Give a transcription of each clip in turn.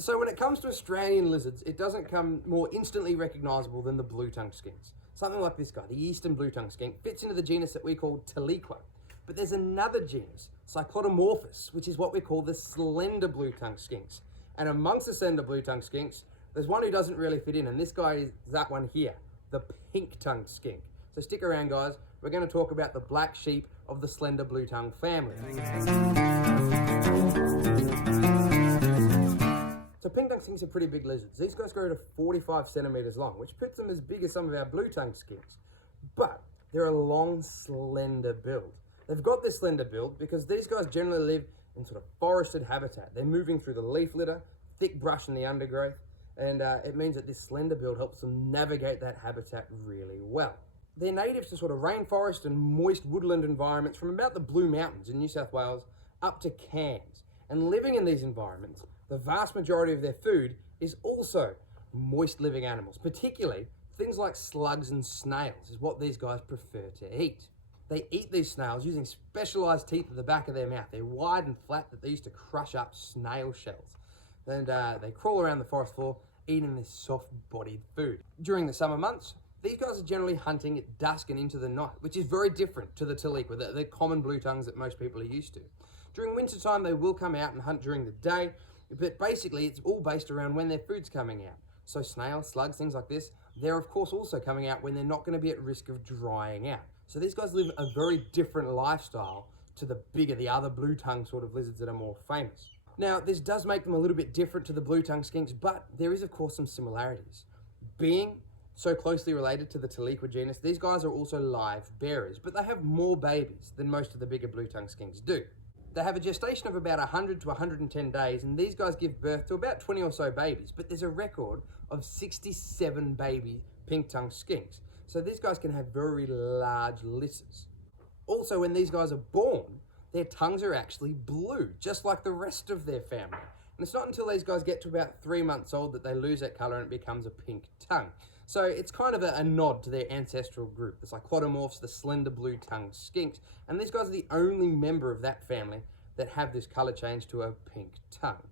So when it comes to Australian lizards, it doesn't come more instantly recognisable than the blue tongue skinks. Something like this guy, the eastern blue tongue skink, fits into the genus that we call Tiliqua. But there's another genus, Cyclodomorphus, which is what we call the slender blue tongue skinks. And amongst the slender blue tongue skinks, there's one who doesn't really fit in, and this guy is that one here, the pink tongue skink. So stick around, guys. We're going to talk about the black sheep of the slender blue tongue family. So pink tongue skinks are pretty big lizards. These guys grow to 45 centimeters long, which puts them as big as some of our blue tongue skinks. But they're a long, slender build. They've got this slender build because these guys generally live in sort of forested habitat. They're moving through the leaf litter, thick brush in the undergrowth, and it means that this slender build helps them navigate that habitat really well. They're native to sort of rainforest and moist woodland environments from about the Blue Mountains in New South Wales up to Cairns. And living in these environments, the vast majority of their food is also moist living animals, particularly things like slugs and snails is what these guys prefer to eat. They eat these snails using specialised teeth at the back of their mouth. They're wide and flat that they used to crush up snail shells. And they crawl around the forest floor eating this soft-bodied food. During the summer months, these guys are generally hunting at dusk and into the night, which is very different to the Tiliqua, the common blue tongues that most people are used to. During wintertime, they will come out and hunt during the day, but basically it's all based around when their food's coming out. So snails, slugs, things like this, they're of course also coming out when they're not going to be at risk of drying out. So these guys live a very different lifestyle to the other blue tongue sort of lizards that are more famous. Now, this does make them a little bit different to the blue tongue skinks, but there is of course some similarities. Being so closely related to the Tiliqua genus, these guys are also live bearers, but they have more babies than most of the bigger blue tongue skinks do. They have a gestation of about 100 to 110 days, and these guys give birth to about 20 or so babies, but there's a record of 67 baby pink tongue skinks. So these guys can have very large litters. Also, when these guys are born, their tongues are actually blue, just like the rest of their family. And it's not until these guys get to about 3 months old that they lose that colour and it becomes a pink tongue. So it's kind of a nod to their ancestral group, the Cyclodomorphs, the slender blue tongue skinks, and these guys are the only member of that family that have this colour change to a pink tongue.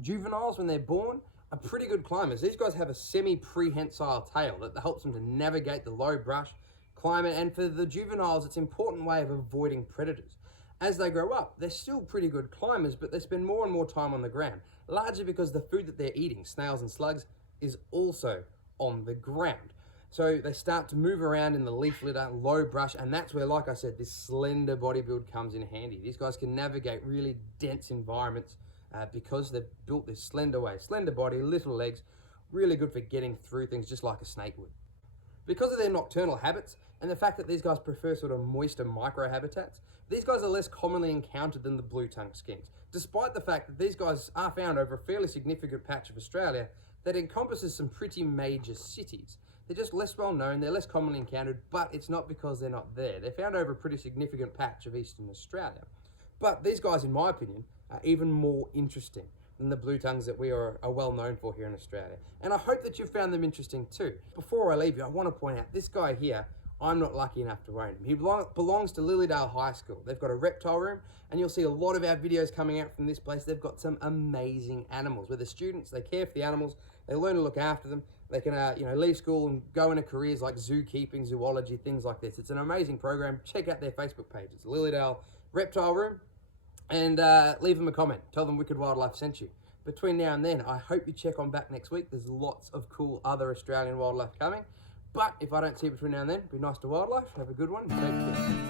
Juveniles, when they're born, are pretty good climbers. These guys have a semi-prehensile tail that helps them to navigate the low brush, climate, and for the juveniles, it's an important way of avoiding predators. As they grow up, they're still pretty good climbers, but they spend more and more time on the ground, largely because the food that they're eating, snails and slugs, is also on the ground. So they start to move around in the leaf litter, low brush, and that's where, like I said, this slender body build comes in handy. These guys can navigate really dense environments because they've built this slender way. Slender body, little legs, really good for getting through things just like a snake would. Because of their nocturnal habits and the fact that these guys prefer sort of moister microhabitats, these guys are less commonly encountered than the blue tongue skinks, despite the fact that these guys are found over a fairly significant patch of Australia that encompasses some pretty major cities. They're just less well known, they're less commonly encountered, but it's not because they're not there. They're found over a pretty significant patch of eastern Australia. But these guys, in my opinion, are even more interesting than the blue tongues that we are well known for here in Australia. And I hope that you found them interesting too. Before I leave you, I want to point out this guy here, I'm not lucky enough to own him. He belongs to Lilydale High School. They've got a reptile room, and you'll see a lot of our videos coming out from this place. They've got some amazing animals where the students, they care for the animals, they learn to look after them. They can leave school and go into careers like zookeeping, zoology, things like this. It's an amazing program. Check out their Facebook page. It's Lilydale Reptile Room, and leave them a comment. Tell them Wicked Wildlife sent you. Between now and then, I hope you check on back next week. There's lots of cool other Australian wildlife coming. But if I don't see you between now and then, be nice to wildlife. Have a good one. Take care.